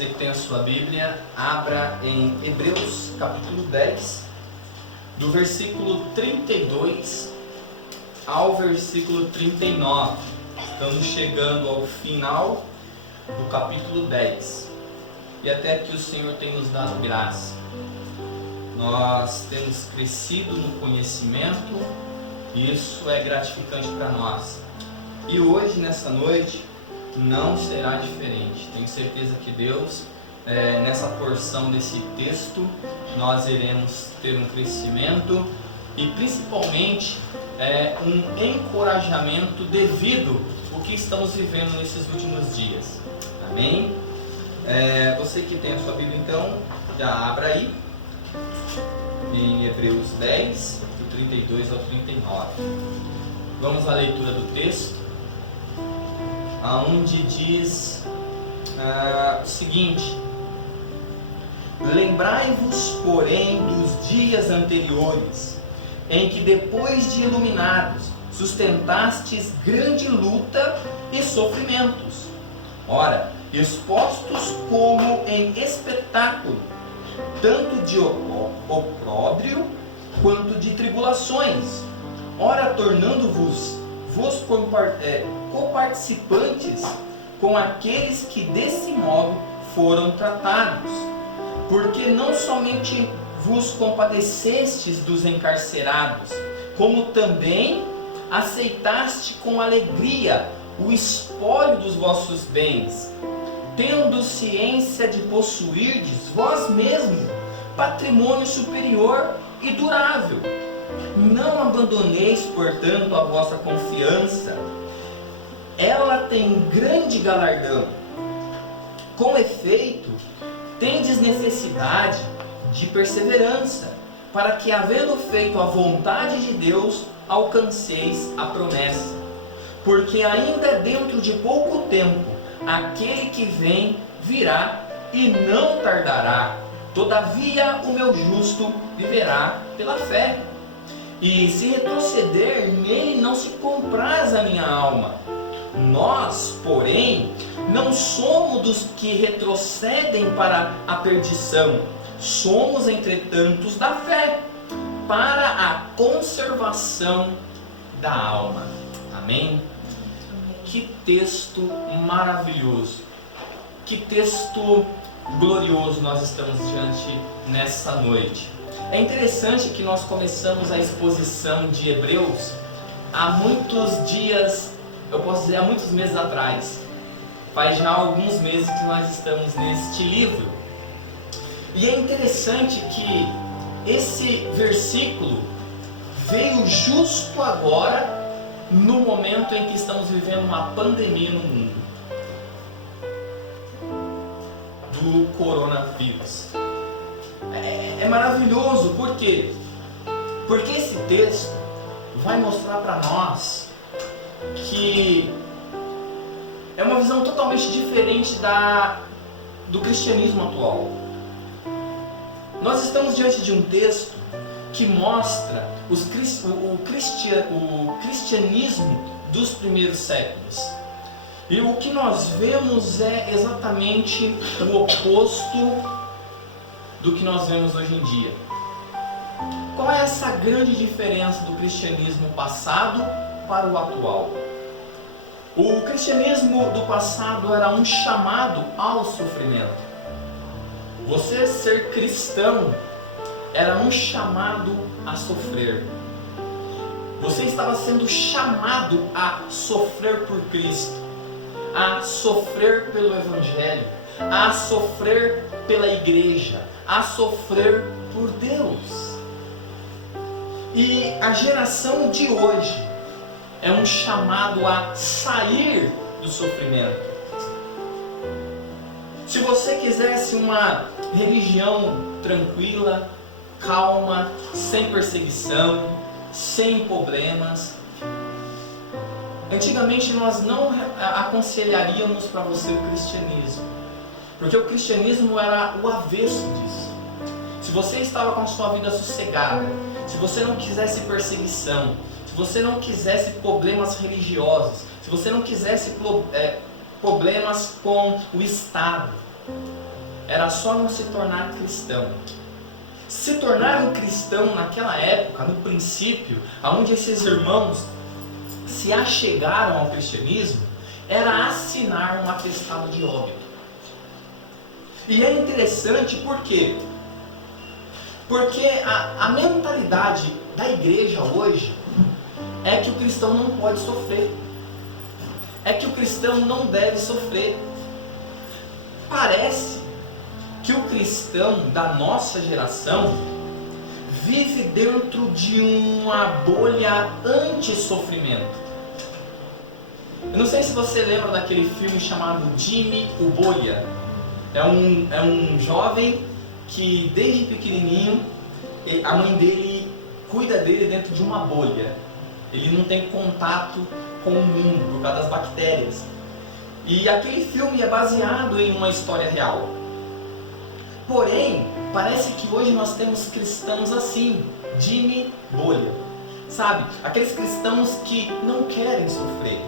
Você que tem a sua Bíblia, abra em Hebreus capítulo 10, do versículo 32 ao versículo 39. Estamos chegando ao final do capítulo 10. E até aqui o Senhor tem nos dado graça. Nós temos crescido no conhecimento e isso é gratificante para nós. E hoje, nessa noite, não será diferente. Tenho certeza que Deus, nessa porção desse texto, nós iremos ter um crescimento e principalmente um encorajamento devido ao que estamos vivendo nesses últimos dias. Amém? Você que tem a sua Bíblia, então, já abra aí em Hebreus 10, do 32 ao 39. Vamos à leitura do texto, aonde diz o seguinte: lembrai-vos, porém, dos dias anteriores, em que depois de iluminados, sustentastes grande luta e sofrimentos. Ora, expostos como em espetáculo, tanto de opróbrio quanto de tribulações, ora tornando-vos coparticipantes com aqueles que desse modo foram tratados, porque não somente vos compadecestes dos encarcerados, como também aceitaste com alegria o espólio dos vossos bens, tendo ciência de possuirdes vós mesmos patrimônio superior e durável. Não abandoneis, portanto, a vossa confiança, ela tem grande galardão. Com efeito, tendes necessidade de perseverança, para que, havendo feito a vontade de Deus, alcanceis a promessa. Porque ainda dentro de pouco tempo, aquele que vem virá e não tardará. Todavia o meu justo viverá pela fé. E se retroceder, nele não se compraz a minha alma. Nós, porém, não somos dos que retrocedem para a perdição. Somos, entretanto, da fé, para a conservação da alma. Amém? Que texto maravilhoso, que texto glorioso nós estamos diante nessa noite. É interessante que nós começamos a exposição de Hebreus há muitos dias, eu posso dizer há muitos meses atrás. Faz já alguns meses que nós estamos neste livro. E é interessante que esse versículo veio justo agora, no momento em que estamos vivendo uma pandemia no mundo do coronavírus. É maravilhoso, por quê? Porque esse texto vai mostrar para nós que é uma visão totalmente diferente do cristianismo atual. Nós estamos diante de um texto que mostra o cristianismo dos primeiros séculos. E o que nós vemos é exatamente o oposto do que nós vemos hoje em dia. Qual é essa grande diferença do cristianismo passado para o atual? O cristianismo do passado era um chamado ao sofrimento. Você ser cristão era um chamado a sofrer. Você estava sendo chamado a sofrer por Cristo, a sofrer pelo Evangelho, a sofrer pela igreja, a sofrer por Deus. E a geração de hoje é um chamado a sair do sofrimento. Se você quisesse uma religião tranquila, calma, sem perseguição, sem problemas, antigamente nós não aconselharíamos para você o cristianismo, porque o cristianismo era o avesso disso. Se você estava com a sua vida sossegada, se você não quisesse perseguição, se você não quisesse problemas religiosos, se você não quisesse problemas com o Estado, era só não se tornar cristão. Se tornar um cristão naquela época, no princípio, onde esses irmãos se achegaram ao cristianismo, era assinar um atestado de óbito. E é interessante por quê? Porque a mentalidade da igreja hoje é que o cristão não pode sofrer. É que o cristão não deve sofrer. Parece que o cristão da nossa geração vive dentro de uma bolha anti-sofrimento. Eu não sei se você lembra daquele filme chamado Jimmy o Bolha. É um jovem que desde pequenininho a mãe dele cuida dele dentro de uma bolha. Ele não tem contato com o mundo por causa das bactérias. E aquele filme é baseado em uma história real. Porém, parece que hoje nós temos cristãos assim, Jimmy Bolha. Sabe? Aqueles cristãos que não querem sofrer.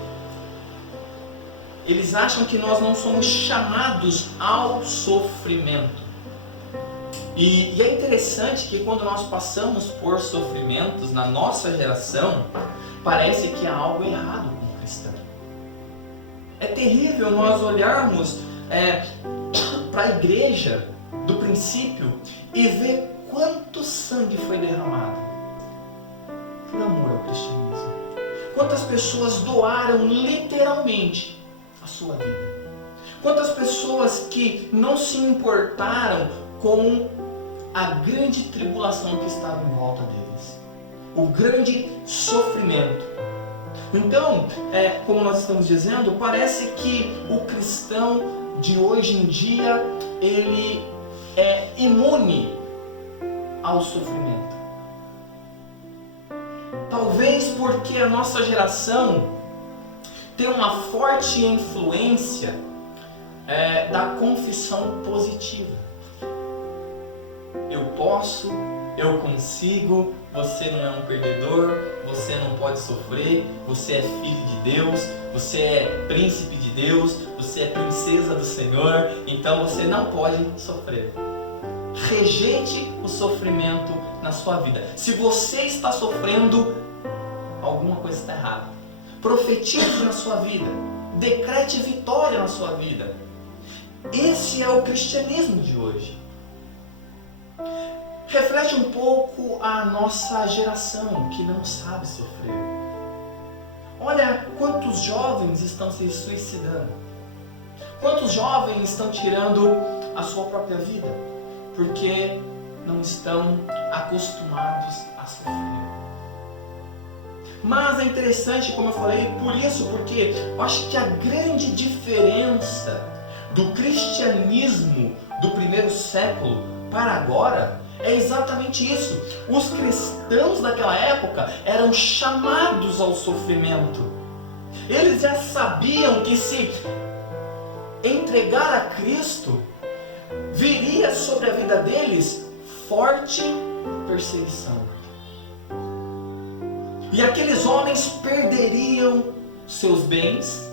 Eles acham que nós não somos chamados ao sofrimento. E é interessante que quando nós passamos por sofrimentos na nossa geração, parece que há algo errado com o cristão. É terrível nós olharmos para a igreja do princípio e ver quanto sangue foi derramado por amor ao cristianismo. Quantas pessoas doaram literalmente a sua vida. Quantas pessoas que não se importaram com a grande tribulação que estava em volta deles. O grande sofrimento. Então, como nós estamos dizendo, parece que o cristão de hoje em dia, ele é imune ao sofrimento. Talvez porque a nossa geração tem uma forte influência da confissão positiva. Eu posso, eu consigo, você não é um perdedor, você não pode sofrer, você é filho de Deus, você é príncipe de Deus, você é princesa do Senhor, então você não pode sofrer. Rejeite o sofrimento na sua vida. Se você está sofrendo, alguma coisa está errada. Profetize na sua vida, decrete vitória na sua vida. Esse é o cristianismo de hoje. Reflete um pouco a nossa geração que não sabe sofrer. Olha quantos jovens estão se suicidando. Quantos jovens estão tirando a sua própria vida porque não estão acostumados a sofrer. Mas é interessante, como eu falei, por isso, porque eu acho que a grande diferença do cristianismo do primeiro século para agora é exatamente isso. Os cristãos daquela época eram chamados ao sofrimento. Eles já sabiam que se entregar a Cristo, viria sobre a vida deles forte perseguição. E aqueles homens perderiam seus bens,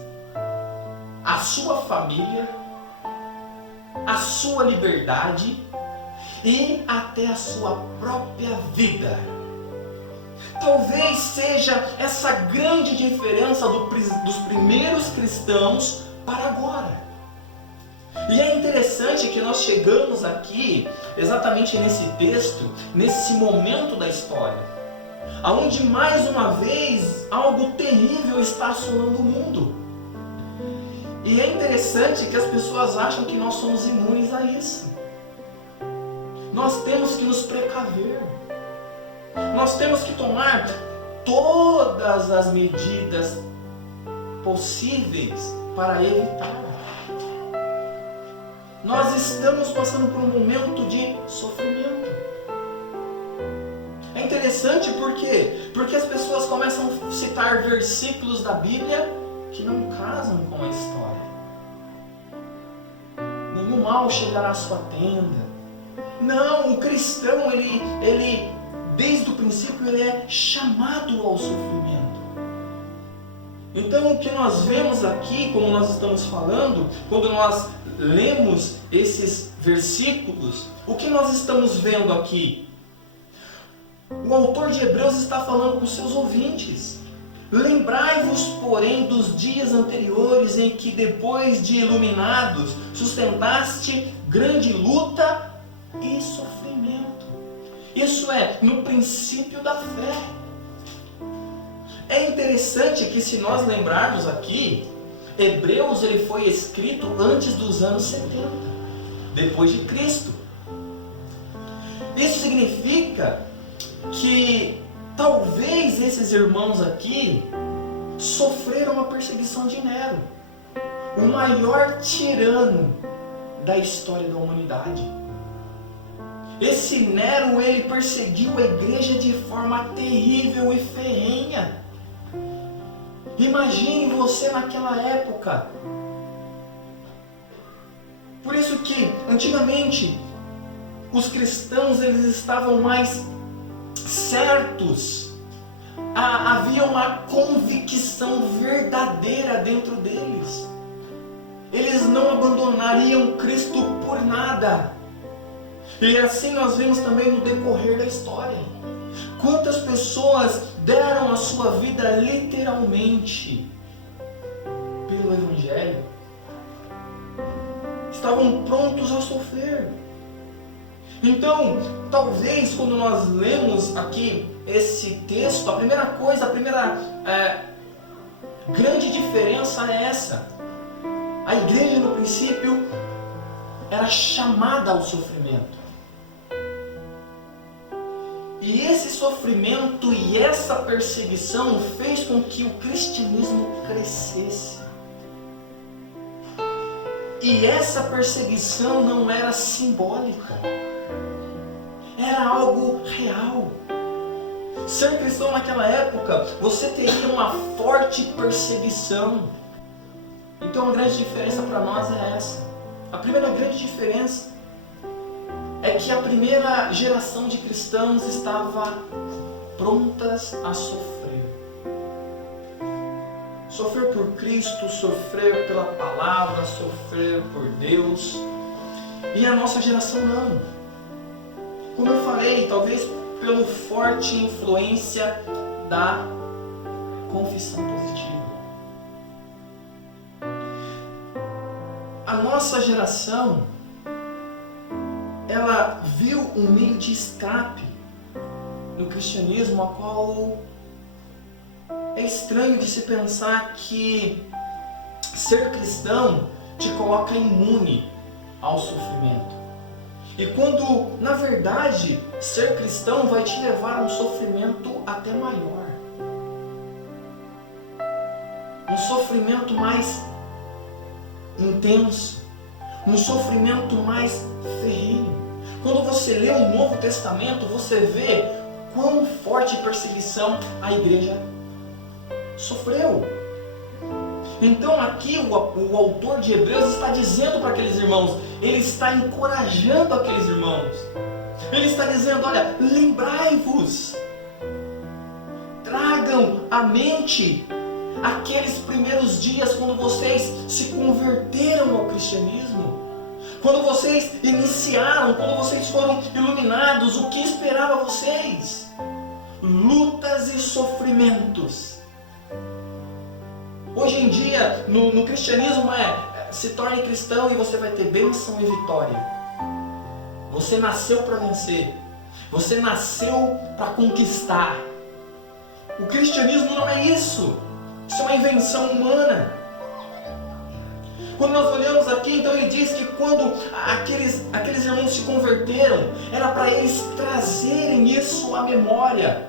a sua família, a sua liberdade e até a sua própria vida. Talvez seja essa grande diferença dos primeiros cristãos para agora. E é interessante que nós chegamos aqui, exatamente nesse texto, nesse momento da história, onde mais uma vez algo terrível está assolando o mundo. E é interessante que as pessoas acham que nós somos imunes a isso. Nós temos que nos precaver. Nós temos que tomar todas as medidas possíveis para evitar. Nós estamos passando por um momento de sofrimento. É interessante por quê? Porque as pessoas começam a citar versículos da Bíblia que não casam com a história. Nenhum mal chegará à sua tenda. Não, o cristão, ele desde o princípio, ele é chamado ao sofrimento. Então, o que nós vemos aqui, como nós estamos falando, quando nós lemos esses versículos, o que nós estamos vendo aqui? O autor de Hebreus está falando com seus ouvintes. Lembrai-vos, porém, dos dias anteriores em que, depois de iluminados, sustentaste grande luta e sofrimento. Isso é, no princípio da fé. É interessante que, se nós lembrarmos aqui, Hebreus ele foi escrito antes dos anos 70, depois de Cristo. Isso significa que talvez esses irmãos aqui sofreram uma perseguição de Nero, o maior tirano da história da humanidade. Esse Nero, ele perseguiu a igreja de forma terrível e ferrenha. Imagine você naquela época. Por isso que, antigamente, os cristãos eles estavam mais certos. Havia uma convicção verdadeira dentro deles. Eles não abandonariam Cristo por nada. E assim nós vemos também no decorrer da história. Quantas pessoas deram a sua vida literalmente pelo Evangelho? Estavam prontos a sofrer. Então, talvez quando nós lemos aqui esse texto, a primeira grande diferença é essa. A igreja no princípio era chamada ao sofrimento. E esse sofrimento e essa perseguição fez com que o cristianismo crescesse. E essa perseguição não era simbólica, era algo real. Ser cristão naquela época, você teria uma forte perseguição. Então a grande diferença para nós é essa. A primeira grande diferença é que a primeira geração de cristãos estava prontas a sofrer. Sofrer por Cristo, sofrer pela palavra, sofrer por Deus. E a nossa geração não. Como eu falei, talvez pela forte influência da confissão positiva. A nossa geração, ela viu um meio de escape no cristianismo, a qual é estranho de se pensar que ser cristão te coloca imune ao sofrimento. E quando, na verdade, ser cristão vai te levar a um sofrimento até maior. Um sofrimento mais intenso. Um sofrimento mais ferrenho. Quando você lê o Novo Testamento, você vê quão forte perseguição a igreja sofreu. Então aqui o autor de Hebreus está dizendo para aqueles irmãos, ele está encorajando aqueles irmãos. Ele está dizendo, olha, lembrai-vos, tragam à mente aqueles primeiros dias quando vocês se converteram ao cristianismo. Quando vocês iniciaram, quando vocês foram iluminados, o que esperava vocês? Lutas e sofrimentos. Hoje em dia, no cristianismo se torne cristão e você vai ter bênção e vitória. Você nasceu para vencer. Você nasceu para conquistar. O cristianismo não é isso. Isso é uma invenção humana. Quando nós olhamos aqui, então ele diz que quando aqueles irmãos se converteram, era para eles trazerem isso à memória.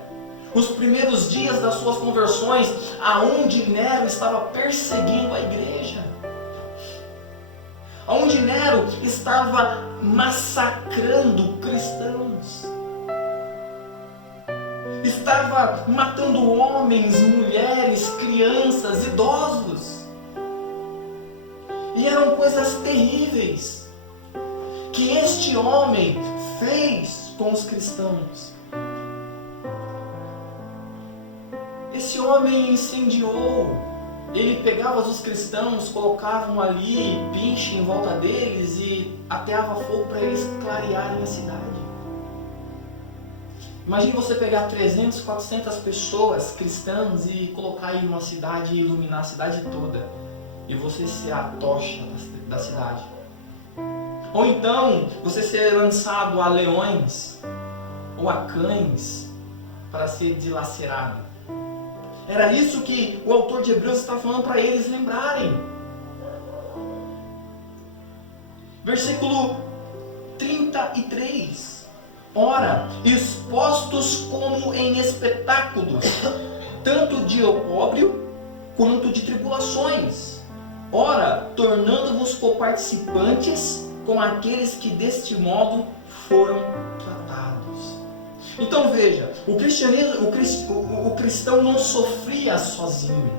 Os primeiros dias das suas conversões, aonde Nero estava perseguindo a igreja. Aonde Nero estava massacrando cristãos. Estava matando homens, mulheres, crianças, idosos. E eram coisas terríveis que este homem fez com os cristãos. Esse homem incendiou ele pegava os cristãos, colocavam ali pinche em volta deles e ateava fogo para eles clarearem a cidade. Imagine você pegar 300, 400 pessoas cristãs e colocar aí numa cidade e iluminar a cidade toda. E você ser a tocha da cidade. Ou então, você ser lançado a leões ou a cães para ser dilacerado. Era isso que o autor de Hebreus está falando para eles lembrarem. Versículo 33. Ora, expostos como em espetáculos, tanto de opróbrio quanto de tribulações. Ora, tornando-vos coparticipantes com aqueles que deste modo foram tratados. Então veja, o cristão não sofria sozinho.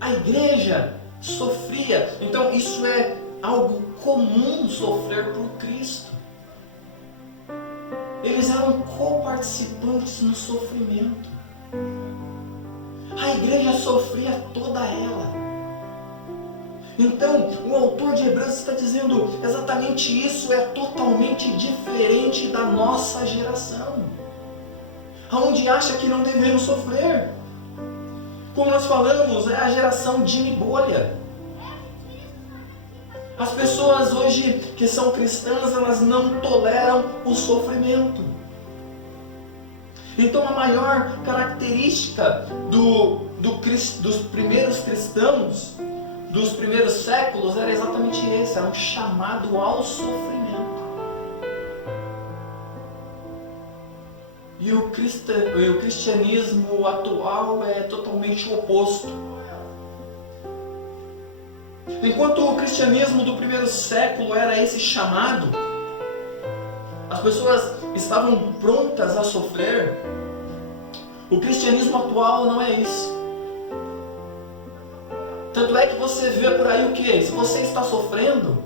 A igreja sofria. Então isso é algo comum, sofrer por Cristo. Eles eram coparticipantes no sofrimento. A igreja sofria toda ela. Então, o autor de Hebreus está dizendo exatamente isso, é totalmente diferente da nossa geração, onde acha que não devemos sofrer. Como nós falamos, é a geração Jimmy Bolha. As pessoas hoje que são cristãs, elas não toleram o sofrimento. Então a maior característica dos primeiros cristãos, dos primeiros séculos, era exatamente esse, era um chamado ao sofrimento. E o cristianismo atual é totalmente o oposto. Enquanto o cristianismo do primeiro século era esse chamado, as pessoas estavam prontas a sofrer, o cristianismo atual não é isso. Tanto é que você vê por aí o que? Se você está sofrendo,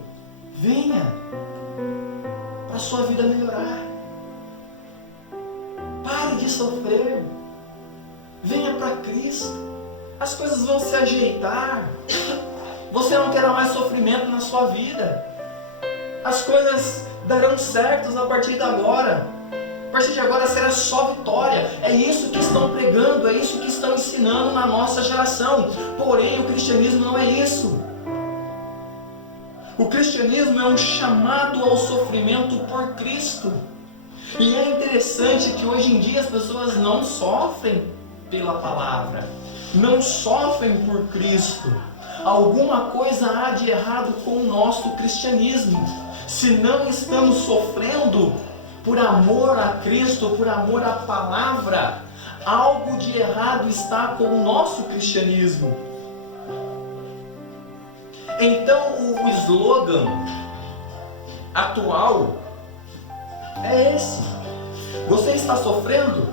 venha para a sua vida melhorar. Pare de sofrer. Venha para Cristo. As coisas vão se ajeitar. Você não terá mais sofrimento na sua vida. As coisas darão certos a partir de agora. A partir de agora será só vitória. É isso que estão pregando, é isso que estão ensinando na nossa geração. Porém, o cristianismo não é isso. O cristianismo é um chamado ao sofrimento por Cristo. E é interessante que hoje em dia as pessoas não sofrem pela palavra, não sofrem por Cristo. Alguma coisa há de errado com o nosso cristianismo. Se não estamos sofrendo por amor a Cristo, por amor à palavra, algo de errado está com o nosso cristianismo. Então o slogan atual é esse: você está sofrendo?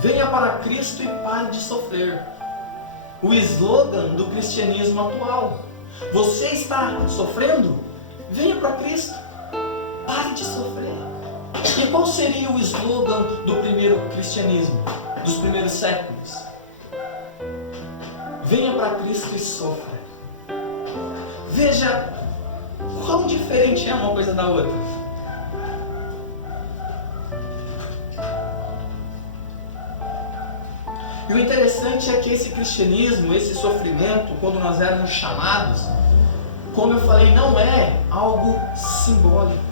Venha para Cristo e pare de sofrer. O slogan do cristianismo atual: você está sofrendo? Venha para Cristo, pare de sofrer. E qual seria o slogan do primeiro cristianismo, dos primeiros séculos? Venha para Cristo e sofra. Veja quão diferente é uma coisa da outra. E o interessante é que esse cristianismo, esse sofrimento, quando nós éramos chamados, como eu falei, não é algo simbólico.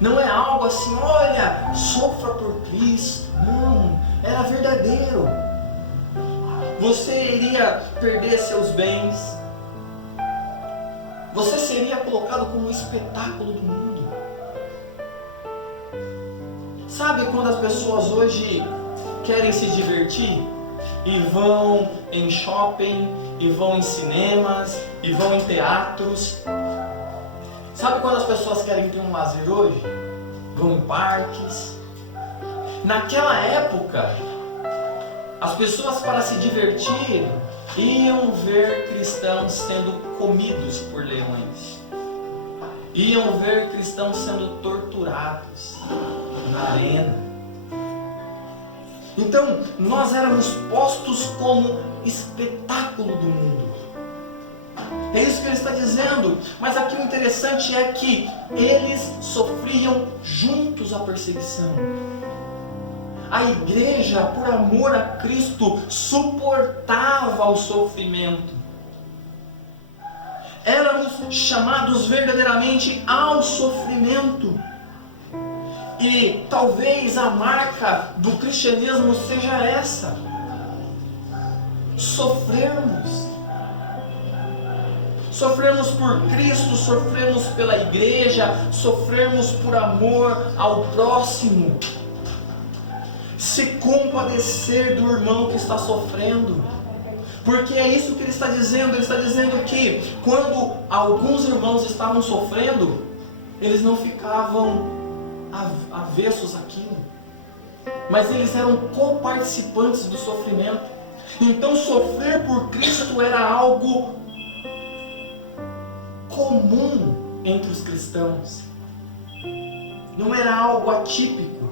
Não é algo assim, olha, sofra por Cristo. Não, era verdadeiro. Você iria perder seus bens. Você seria colocado como um espetáculo do mundo. Sabe quando as pessoas hoje querem se divertir e vão em shopping, e vão em cinemas, e vão em teatros? Sabe quando as pessoas querem ter um lazer hoje? Vão em parques. Naquela época, as pessoas, para se divertir, iam ver cristãos sendo comidos por leões. Iam ver cristãos sendo torturados na arena. Então, nós éramos postos como espetáculo do mundo. É isso que ele está dizendo. Mas aqui o interessante é que eles sofriam juntos a perseguição. A igreja, por amor a Cristo, suportava o sofrimento. Éramos chamados verdadeiramente ao sofrimento. E talvez a marca do cristianismo seja essa: sofrermos. Sofremos por Cristo, sofremos pela igreja, sofremos por amor ao próximo. Se compadecer do irmão que está sofrendo. Porque é isso que ele está dizendo. Ele está dizendo que quando alguns irmãos estavam sofrendo, eles não ficavam avessos àquilo, mas eles eram coparticipantes do sofrimento. Então sofrer por Cristo era algo comum entre os cristãos, não era algo atípico.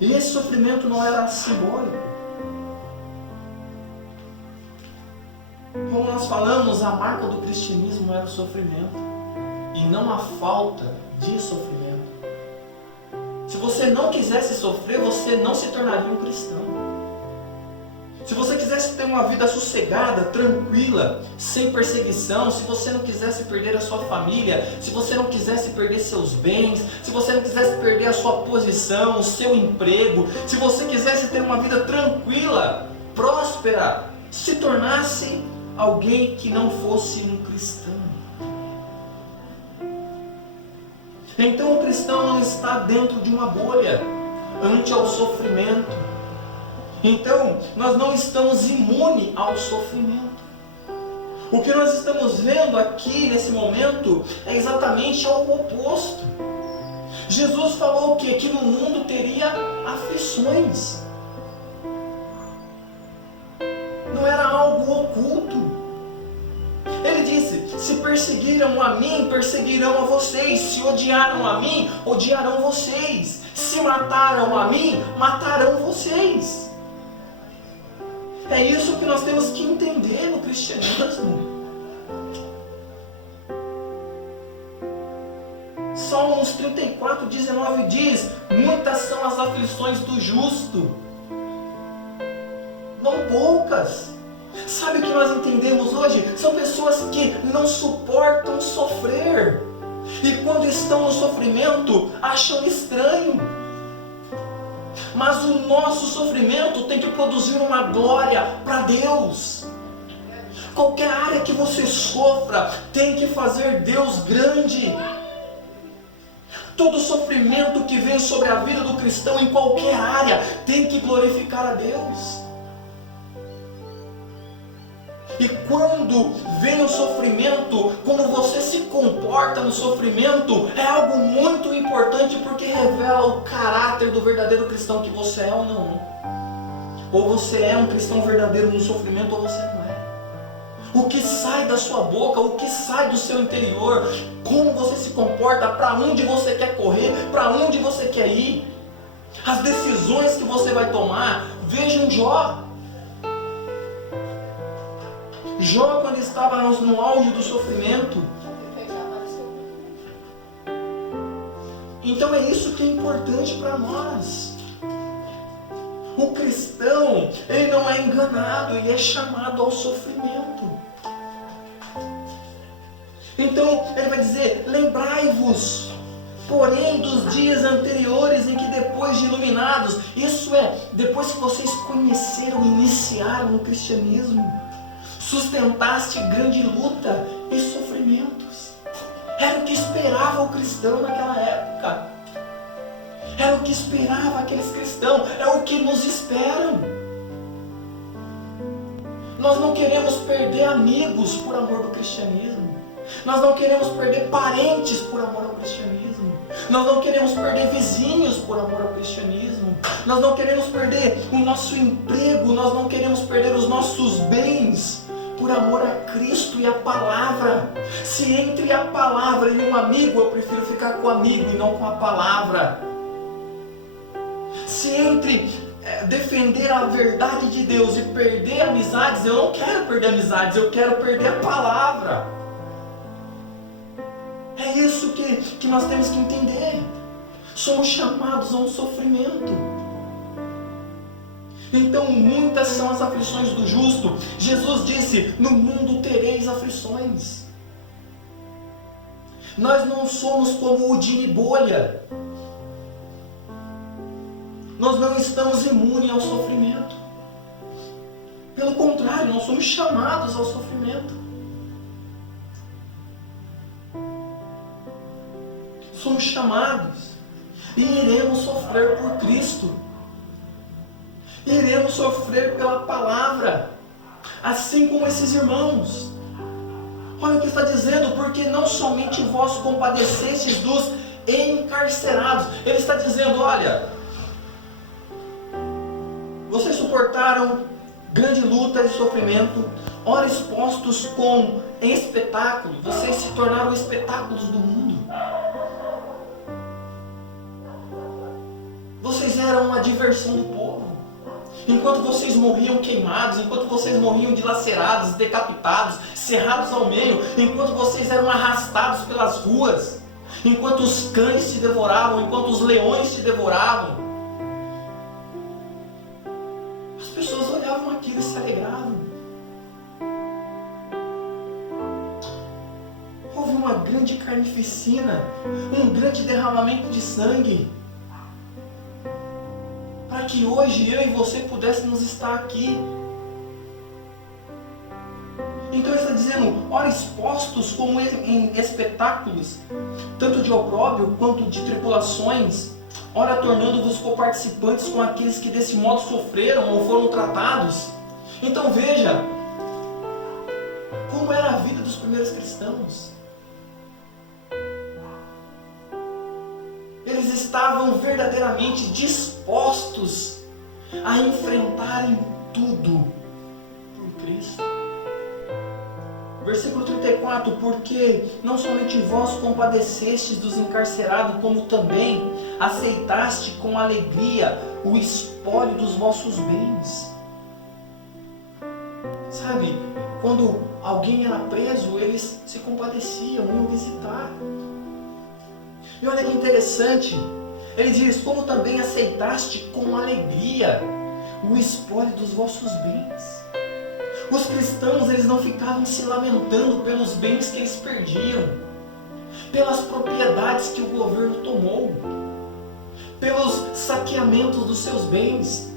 E esse sofrimento não era simbólico. Como nós falamos, a marca do cristianismo era o sofrimento, e não a falta de sofrimento. Se você não quisesse sofrer, você não se tornaria um cristão. Se você quisesse ter uma vida sossegada, tranquila, sem perseguição, se você não quisesse perder a sua família, se você não quisesse perder seus bens, se você não quisesse perder a sua posição, o seu emprego, se você quisesse ter uma vida tranquila, próspera, se tornasse alguém que não fosse um cristão. Então o cristão não está dentro de uma bolha ante ao sofrimento. Então nós não estamos imunes ao sofrimento. O que nós estamos vendo aqui nesse momento é exatamente ao oposto. Jesus falou o quê? Que no mundo teria aflições. Não era algo oculto. Ele disse: se perseguiram a mim, perseguirão a vocês. Se odiaram a mim, odiarão vocês. Se mataram a mim, matarão vocês. É isso que nós temos que entender no cristianismo. Salmos 34:19 diz: muitas são as aflições do justo, não poucas. Sabe o que nós entendemos hoje? São pessoas que não suportam sofrer, e quando estão no sofrimento acham estranho. Mas o nosso sofrimento tem que produzir uma glória para Deus. Qualquer área que você sofra tem que fazer Deus grande. Todo sofrimento que vem sobre a vida do cristão em qualquer área tem que glorificar a Deus. E quando vem o sofrimento, como você se comporta no sofrimento, é algo muito importante, porque revela o caráter do verdadeiro cristão que você é ou não. Ou você é um cristão verdadeiro no sofrimento, ou você não é. O que sai da sua boca, o que sai do seu interior, como você se comporta, para onde você quer correr, para onde você quer ir, as decisões que você vai tomar. Vejam Jó. Jó, quando estava no auge do sofrimento. Então é isso que é importante para nós. O cristão, ele não é enganado, ele é chamado ao sofrimento. Então ele vai dizer: lembrai-vos, porém, dos dias anteriores, em que depois de iluminados, isso é, depois que vocês conheceram e iniciaram o cristianismo, sustentaste grande luta e sofrimentos. Era o que esperava o cristão naquela época. Era o que esperava aqueles cristãos. É o que nos esperam. Nós não queremos perder amigos por amor do cristianismo. Nós não queremos perder parentes por amor ao cristianismo. Nós não queremos perder vizinhos por amor ao cristianismo. Nós não queremos perder o nosso emprego. Nós não queremos perder os nossos bens por amor a Cristo e a palavra. Se entre a palavra e um amigo, eu prefiro ficar com o amigo e não com a palavra. Se entre defender a verdade de Deus e perder amizades, eu não quero perder amizades, eu quero perder a palavra. É isso que nós temos que entender. Somos chamados a um sofrimento. Então muitas são as aflições do justo. Jesus disse: no mundo tereis aflições. Nós não somos como o Dini Bolha. Nós não estamos imunes ao sofrimento. Pelo contrário, nós somos chamados ao sofrimento. Somos chamados e iremos sofrer por Cristo. Iremos sofrer pela palavra, assim como esses irmãos. Olha o que está dizendo: porque não somente vós compadecestes dos encarcerados. Ele está dizendo: olha, vocês suportaram grande luta e sofrimento, ora expostos em espetáculo, vocês se tornaram espetáculos do mundo. Vocês eram a diversão do povo. Enquanto vocês morriam queimados, enquanto vocês morriam dilacerados, decapitados, serrados ao meio, enquanto vocês eram arrastados pelas ruas, enquanto os cães te devoravam, enquanto os leões te devoravam, as pessoas olhavam aquilo e se alegravam. Houve uma grande carnificina, um grande derramamento de sangue, para que hoje eu e você pudéssemos estar aqui. Então ele está dizendo: ora expostos como em espetáculos, tanto de opróbrio quanto de tribulações, ora tornando-vos coparticipantes com aqueles que desse modo sofreram ou foram tratados. Então veja como era a vida dos primeiros cristãos. Eles estavam verdadeiramente dispostos a enfrentarem tudo por Cristo. Versículo 34: porque não somente vós compadecestes dos encarcerados, como também aceitaste com alegria o espólio dos vossos bens. Sabe, quando alguém era preso, eles se compadeciam, iam visitar. E olha que interessante, ele diz: como também aceitaste com alegria o espólio dos vossos bens. Os cristãos, eles não ficavam se lamentando pelos bens que eles perdiam, pelas propriedades que o governo tomou, pelos saqueamentos dos seus bens.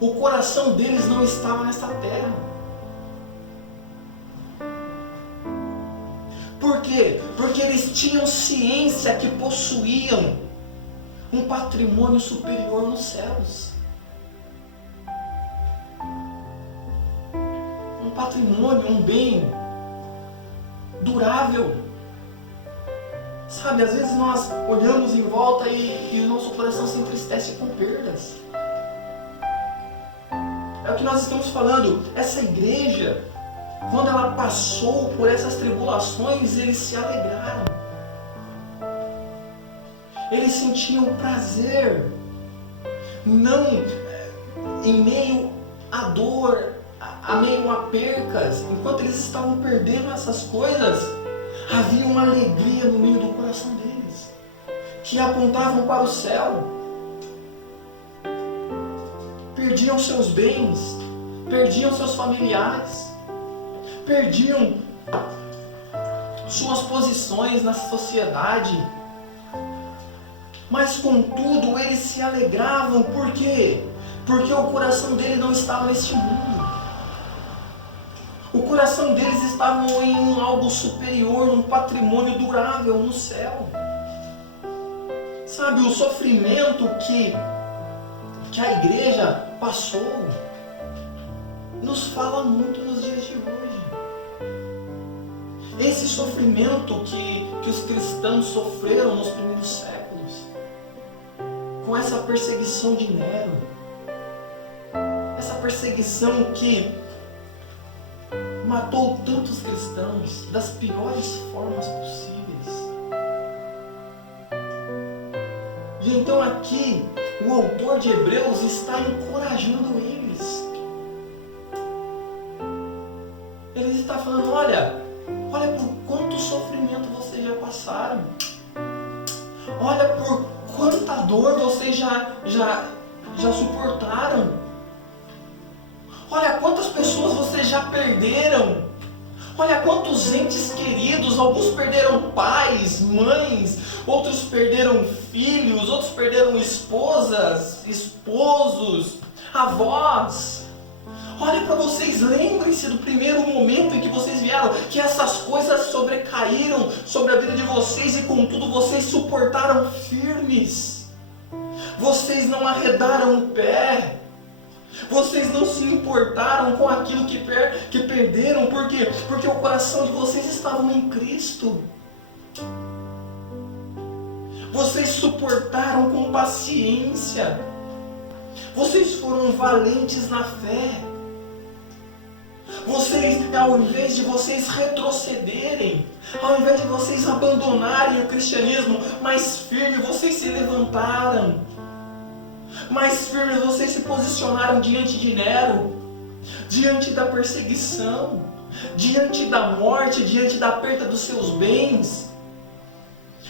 O coração deles não estava nessa terra. Por quê? Porque eles tinham ciência que possuíam um patrimônio superior nos céus. Um patrimônio, um bem durável. Sabe, às vezes nós olhamos em volta e o nosso coração se entristece com perdas. É o que nós estamos falando. Essa igreja, quando ela passou por essas tribulações, eles se alegraram. Eles sentiam prazer, não em meio à dor, a meio a percas. Enquanto eles estavam perdendo essas coisas, havia uma alegria no meio do coração deles, que apontavam para o céu. Perdiam seus bens, perdiam seus familiares, perdiam suas posições na sociedade, mas contudo eles se alegravam. Por quê? Porque o coração deles não estava neste mundo. O coração deles estava em algo superior, num patrimônio durável no céu. Sabe, o sofrimento que a igreja passou nos fala muito nos dias de hoje. Esse sofrimento que os cristãos sofreram nos primeiros séculos, com essa perseguição de Nero, essa perseguição que matou tantos cristãos das piores formas possíveis. E então aqui o autor de Hebreus está encorajando eles. Ele está falando, olha por quanto sofrimento vocês já passaram. Olha por quanta dor vocês já suportaram. Olha quantas pessoas vocês já perderam. Olha quantos entes queridos. Alguns perderam pais, mães. Outros perderam filhos. Outros perderam esposas, esposos, avós. Olha para vocês, lembrem-se do primeiro momento em que vocês vieram, que essas coisas sobrecaíram sobre a vida de vocês e contudo vocês suportaram firmes. Vocês não arredaram o pé. Vocês não se importaram com aquilo que perderam. Por quê? Porque o coração de vocês estava em Cristo. Vocês suportaram com paciência. Vocês foram valentes na fé. Vocês, ao invés de vocês retrocederem, ao invés de vocês abandonarem o cristianismo, mais firme vocês se levantaram. Mais firmes vocês se posicionaram diante de Nero, diante da perseguição, diante da morte, diante da perda dos seus bens.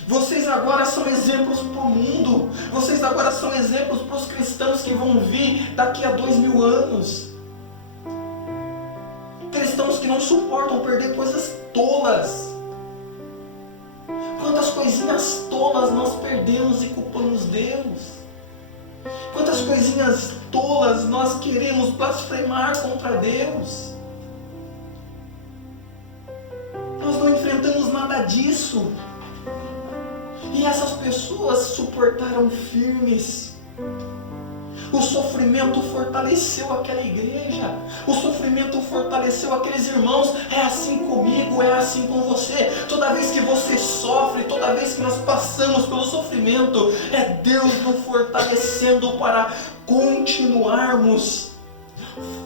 Vocês agora são exemplos para o mundo. Vocês agora são exemplos para os cristãos que vão vir daqui a 2000 anos. Cristãos que não suportam perder coisas tolas. Quantas coisinhas tolas nós perdemos e culpamos Deus. Quantas coisinhas tolas nós queremos blasfemar contra Deus. Nós não enfrentamos nada disso. E essas pessoas suportaram firmes. O sofrimento fortaleceu aquela igreja. O sofrimento fortaleceu aqueles irmãos. É assim comigo, é assim com você. Toda vez que você sofre, toda vez que nós passamos pelo sofrimento, é Deus nos fortalecendo para continuarmos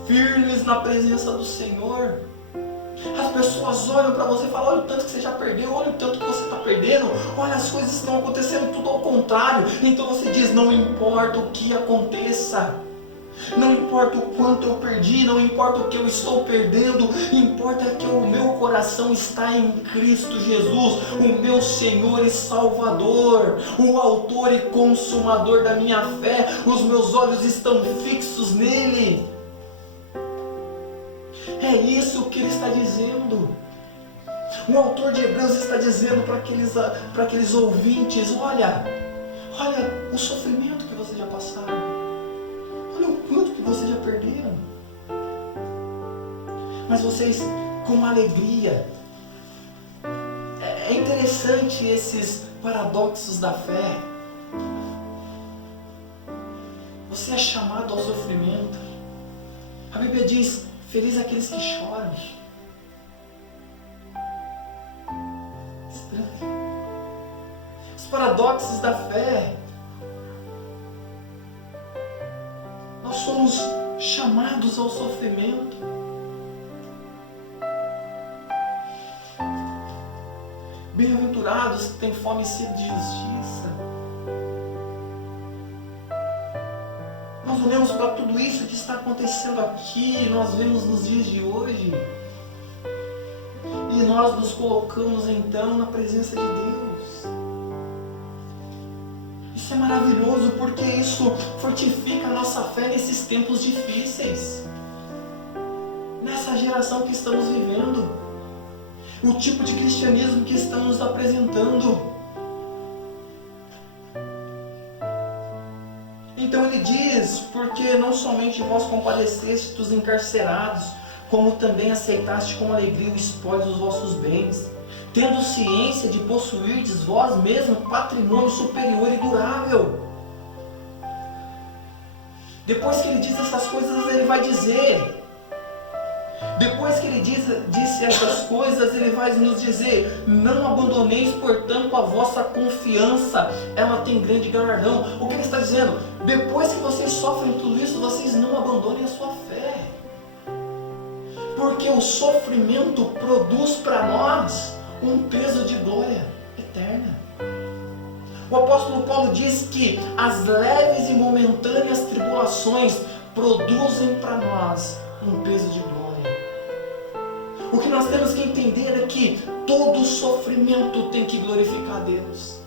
firmes na presença do Senhor. As pessoas olham para você e falam, olha o tanto que você já perdeu, olha o tanto que você está perdendo, olha as coisas estão acontecendo tudo ao contrário. Então você diz, não importa o que aconteça, não importa o quanto eu perdi, não importa o que eu estou perdendo, importa que o meu coração está em Cristo Jesus, o meu Senhor e Salvador, o autor e consumador da minha fé. Os meus olhos estão fixos nele. É isso que ele está dizendo. O autor de Hebreus está dizendo para aqueles ouvintes, olha o sofrimento que vocês já passaram. Olha o quanto que vocês já perderam. Mas vocês, com alegria. É interessante esses paradoxos da fé. Você é chamado ao sofrimento. A Bíblia diz, feliz aqueles que choram. Estranho. Os paradoxos da fé. Nós somos chamados ao sofrimento. Bem-aventurados que têm fome e sede de justiça. Nós olhamos para tudo isso que está acontecendo aqui, nós vemos nos dias de hoje, e nós nos colocamos então na presença de Deus. Isso é maravilhoso, porque isso fortifica a nossa fé nesses tempos difíceis, nessa geração que estamos vivendo, o tipo de cristianismo que estamos apresentando. Então ele diz, porque não somente vós compadeceste dos encarcerados, como também aceitaste com alegria o espólio dos vossos bens, tendo ciência de possuirdes vós mesmos patrimônio superior e durável. Depois que ele diz essas coisas, ele vai dizer, depois que ele disse essas coisas, ele vai nos dizer, não abandoneis, portanto, a vossa confiança, ela tem grande galardão. O que ele está dizendo? Depois que vocês sofrem tudo isso, vocês não abandonem a sua fé. Porque o sofrimento produz para nós um peso de glória eterna. O apóstolo Paulo diz que as leves e momentâneas tribulações produzem para nós um peso de glória. O que nós temos que entender é que todo sofrimento tem que glorificar a Deus.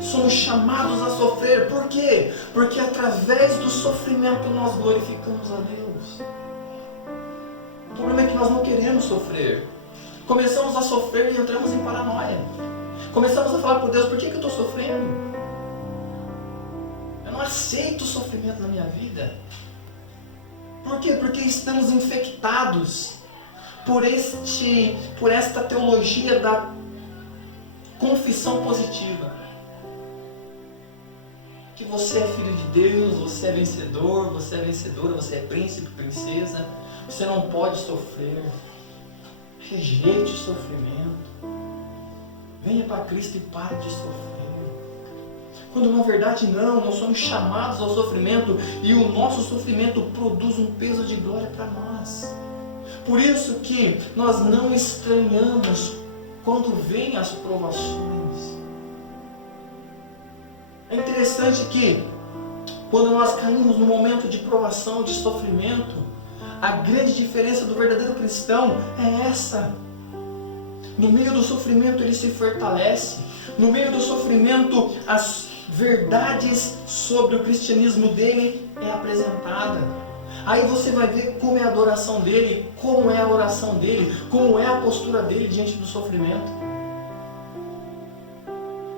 Somos chamados a sofrer, por quê? Porque através do sofrimento nós glorificamos a Deus. O problema é que nós não queremos sofrer. Começamos a sofrer e entramos em paranoia. Começamos a falar por Deus, por que eu estou sofrendo? Eu não aceito o sofrimento na minha vida. Por quê? Porque estamos infectados por esta teologia da confissão positiva. Que você é filho de Deus, você é vencedor, você é vencedora, você é príncipe, princesa. Você não pode sofrer. Rejeite o sofrimento. Venha para Cristo e pare de sofrer. Quando na verdade não, nós somos chamados ao sofrimento e o nosso sofrimento produz um peso de glória para nós. Por isso que nós não estranhamos quando vêm as provações. É interessante que quando nós caímos no momento de provação, de sofrimento, a grande diferença do verdadeiro cristão é essa. No meio do sofrimento ele se fortalece. No meio do sofrimento as verdades sobre o cristianismo dele é apresentada. Aí você vai ver como é a adoração dele, como é a oração dele, como é a postura dele diante do sofrimento.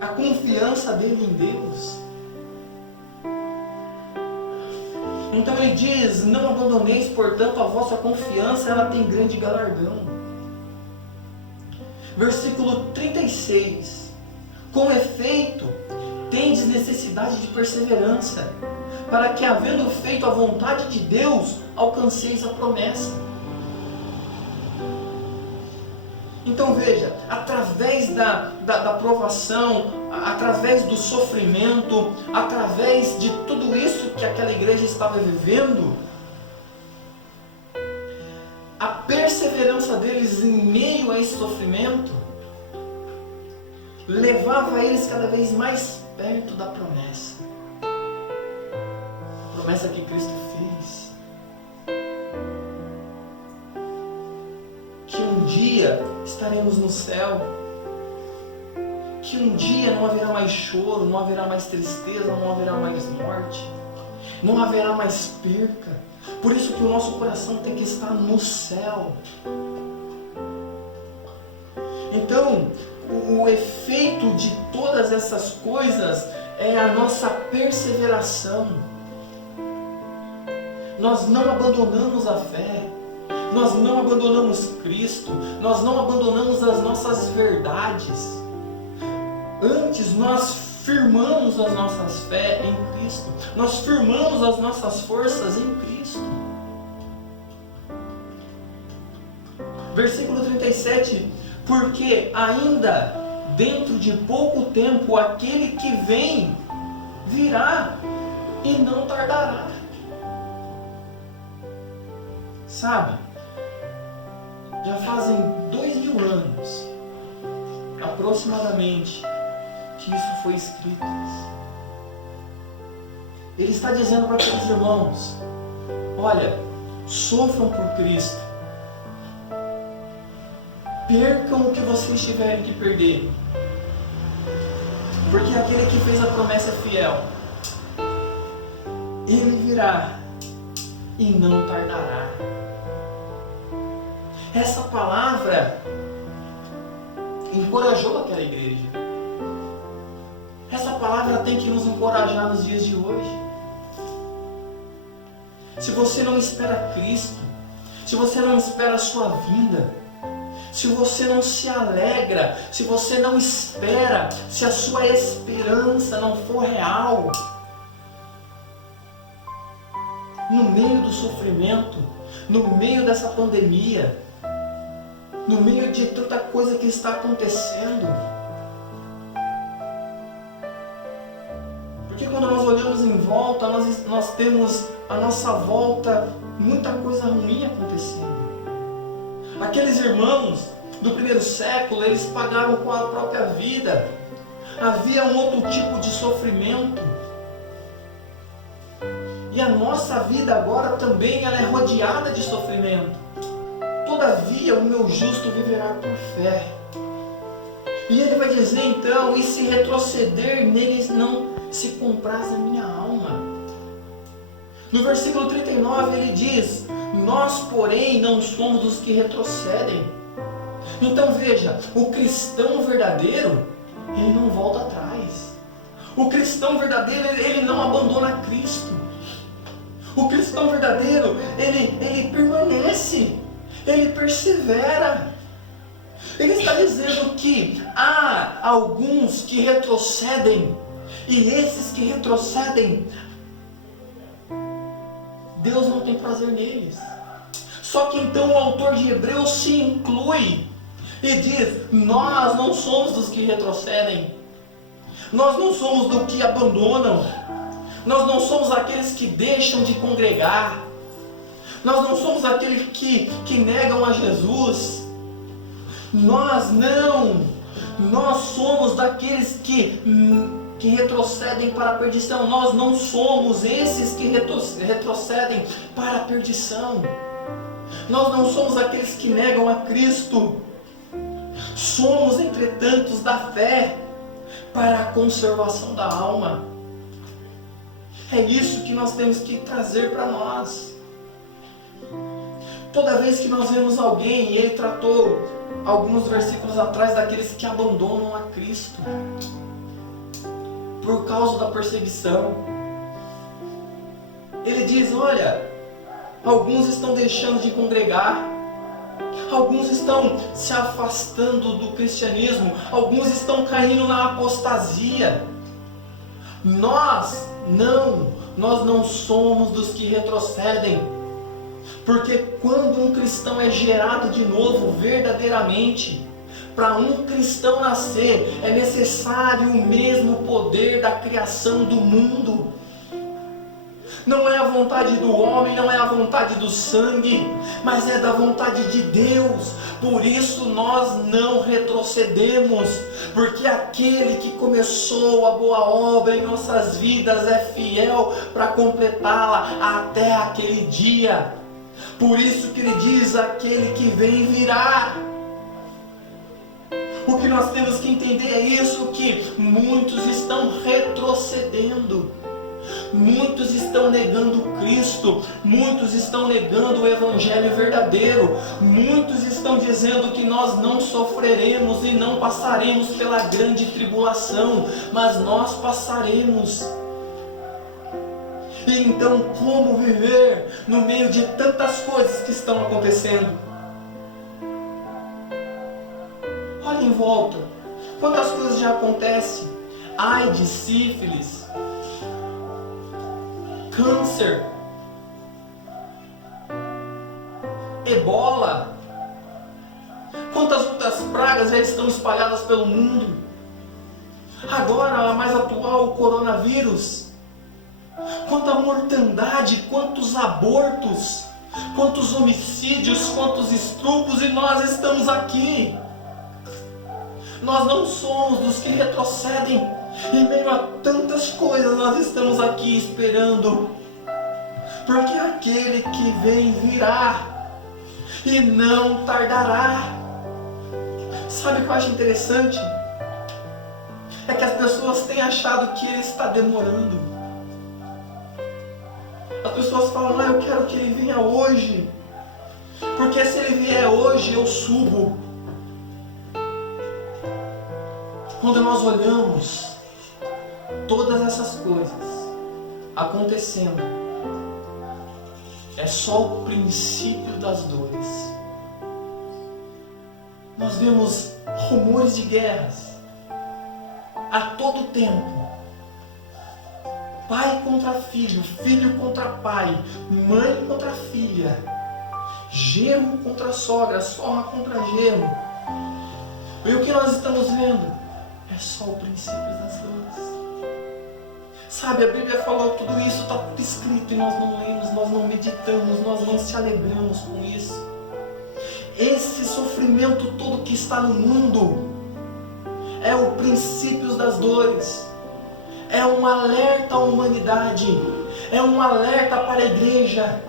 A confiança dele em Deus. Então ele diz, não abandoneis, portanto, a vossa confiança, ela tem grande galardão. Versículo 36. Com efeito, tendes necessidade de perseverança, para que, havendo feito a vontade de Deus, alcanceis a promessa. Então veja, através da provação, através do sofrimento, através de tudo isso que aquela igreja estava vivendo, a perseverança deles em meio a esse sofrimento levava eles cada vez mais perto da promessa. A promessa que Cristo fez. Que um dia estaremos no céu. Que um dia não haverá mais choro, não haverá mais tristeza, não haverá mais morte, não haverá mais perca. Por isso que o nosso coração tem que estar no céu. Então, o efeito de todas essas coisas é a nossa perseveração. Nós não abandonamos a fé, nós não abandonamos Cristo, nós não abandonamos as nossas verdades. Antes nós firmamos as nossas fé em Cristo, nós firmamos as nossas forças em Cristo. Versículo 37, porque ainda dentro de pouco tempo aquele que vem virá e não tardará. Sabe, já fazem 2000 anos aproximadamente que isso foi escrito. Ele está dizendo para aqueles irmãos, olha, sofram por Cristo, percam o que vocês tiverem que perder, porque aquele que fez a promessa é fiel. Ele virá e não tardará. Essa palavra encorajou aquela igreja. Essa palavra tem que nos encorajar nos dias de hoje. Se você não espera Cristo, se você não espera a sua vinda, se você não se alegra, se você não espera, se a sua esperança não for real, no meio do sofrimento, no meio dessa pandemia, no meio de tanta coisa que está acontecendo, porque quando nós olhamos em volta, nós temos à nossa volta muita coisa ruim acontecendo. Aqueles irmãos do primeiro século, eles pagaram com a própria vida. havia um outro tipo de sofrimento. E a nossa vida agora também ela é rodeada de sofrimento. Todavia o meu justo viverá por fé. E ele vai dizer então, e se retroceder neles não se compraz a minha alma. No versículo 39 ele diz, nós porém não somos os que retrocedem. Então veja, o cristão verdadeiro, ele não volta atrás. O cristão verdadeiro, ele não abandona Cristo. O cristão verdadeiro, ele permanece, ele persevera. Ele está dizendo que há alguns que retrocedem, e esses que retrocedem, Deus não tem prazer neles. Só que então o autor de Hebreus se inclui e diz, nós não somos dos que retrocedem, nós não somos dos que abandonam, nós não somos aqueles que deixam de congregar, nós não somos aqueles que negam a Jesus, nós não, nós somos daqueles que retrocedem para a perdição, nós não somos esses que retrocedem para a perdição, nós não somos aqueles que negam a Cristo, somos entretanto da fé para a conservação da alma. É isso que nós temos que trazer para nós. Toda vez que nós vemos alguém, e ele tratou alguns versículos atrás daqueles que abandonam a Cristo por causa da perseguição. Ele diz, olha, alguns estão deixando de congregar, alguns estão se afastando do cristianismo, alguns estão caindo na apostasia. Nós não somos dos que retrocedem, porque quando um cristão é gerado de novo verdadeiramente, para um cristão nascer é necessário o mesmo poder da criação do mundo. Não é a vontade do homem, não é a vontade do sangue, mas é da vontade de Deus. Por isso nós não retrocedemos, porque aquele que começou a boa obra em nossas vidas é fiel para completá-la até aquele dia. Por isso que ele diz, aquele que vem virá. O que nós temos que entender é isso, que muitos estão retrocedendo. Muitos estão negando Cristo, muitos estão negando o Evangelho verdadeiro, muitos estão dizendo que nós não sofreremos e não passaremos pela grande tribulação, mas nós passaremos. E então, como viver no meio de tantas coisas que estão acontecendo? Olha em volta, quantas coisas já acontecem? AIDS, sífilis, câncer, ebola, quantas outras pragas já estão espalhadas pelo mundo. Agora a mais atual, o coronavírus. Quanta mortandade, quantos abortos, quantos homicídios, quantos estupros, e nós estamos aqui. Nós não somos dos que retrocedem. Em meio a tantas coisas, nós estamos aqui esperando, porque aquele que vem virá e não tardará. Sabe o que eu acho interessante? É que as pessoas têm achado que ele está demorando. As pessoas falam, eu quero que ele venha hoje, porque se ele vier hoje eu subo. Quando nós olhamos todas essas coisas acontecendo, é só o princípio das dores. Nós vemos rumores de guerras a todo tempo. Pai contra filho, filho contra pai, mãe contra filha, genro contra sogra, sogra contra genro. E o que nós estamos vendo? É só o princípio das dores. Sabe, a Bíblia falou tudo isso, está tudo escrito e nós não lemos, nós não meditamos, nós não se alegramos com isso. Esse sofrimento todo que está no mundo é o princípio das dores. É um alerta à humanidade, é um alerta para a igreja.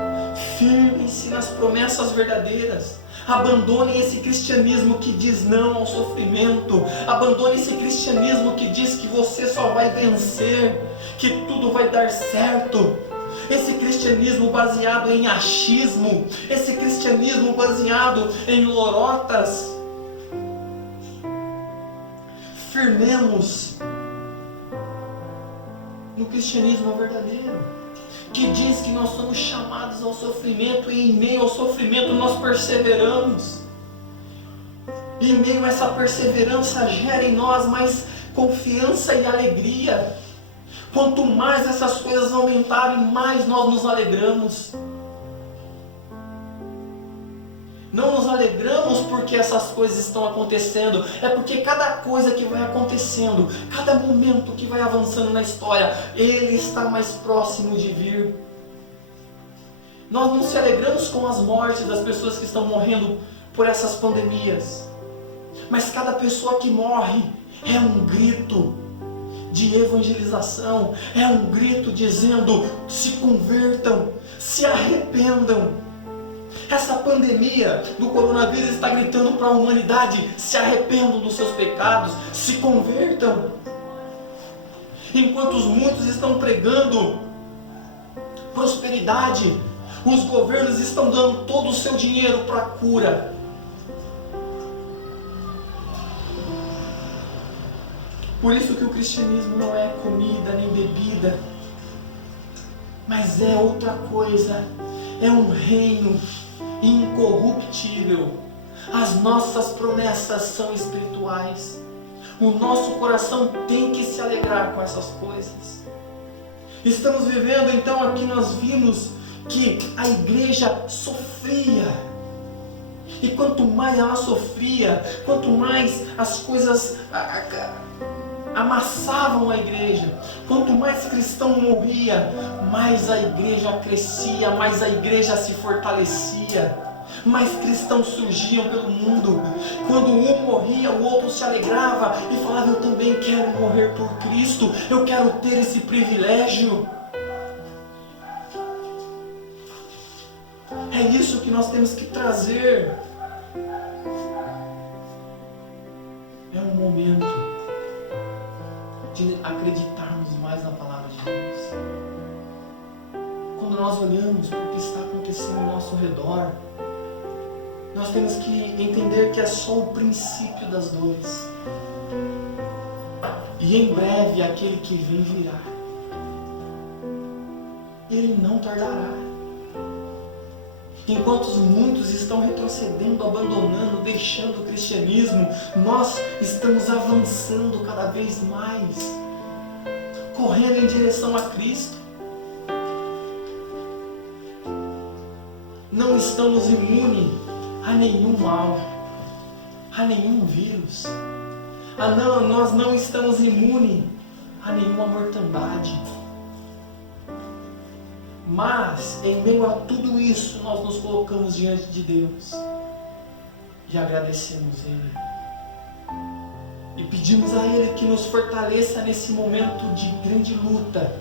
Firmem-se nas promessas verdadeiras. Abandone esse cristianismo que diz não ao sofrimento. Abandone esse cristianismo que diz que você só vai vencer, que tudo vai dar certo. Esse cristianismo baseado em achismo, esse cristianismo baseado em lorotas. Firmemos no cristianismo verdadeiro, que diz que nós somos chamados ao sofrimento e em meio ao sofrimento nós perseveramos. E em meio a essa perseverança gera em nós mais confiança e alegria. Quanto mais essas coisas aumentarem, mais nós nos alegramos. Não nos alegramos porque essas coisas estão acontecendo, é porque cada coisa que vai acontecendo, cada momento que vai avançando na história, ele está mais próximo de vir. Nós não se alegramos com as mortes das pessoas que estão morrendo por essas pandemias, mas cada pessoa que morre é um grito de evangelização, é um grito dizendo: se convertam, se arrependam. Essa pandemia do coronavírus está gritando para a humanidade: se arrependam dos seus pecados, se convertam. Enquanto muitos estão pregando prosperidade, os governos estão dando todo o seu dinheiro para a cura. Por isso que o cristianismo não é comida nem bebida, mas é outra coisa, é um reino incorruptível. As nossas promessas são espirituais. O nosso coração tem que se alegrar com essas coisas. Estamos vivendo, então, aqui nós vimos que a igreja sofria. E quanto mais ela sofria, quanto mais as coisas amassavam a igreja, quanto mais cristão morria, mais a igreja crescia, mais a igreja se fortalecia, mais cristãos surgiam pelo mundo. Quando um morria, o outro se alegrava e falava: eu também quero morrer por Cristo, eu quero ter esse privilégio. É isso que nós temos que trazer. É um momento de acreditarmos mais na palavra de Deus. Quando nós olhamos para o que está acontecendo ao nosso redor, nós temos que entender que é só o princípio das dores. E em breve aquele que vem virá. Ele não tardará. Enquanto muitos estão retrocedendo, abandonando, deixando o cristianismo, nós estamos avançando cada vez mais, correndo em direção a Cristo. Não estamos imunes a nenhum mal, a nenhum vírus. Nós não estamos imunes a nenhuma mortandade. Mas, em meio a tudo isso, nós nos colocamos diante de Deus e agradecemos Ele. E pedimos a Ele que nos fortaleça nesse momento de grande luta,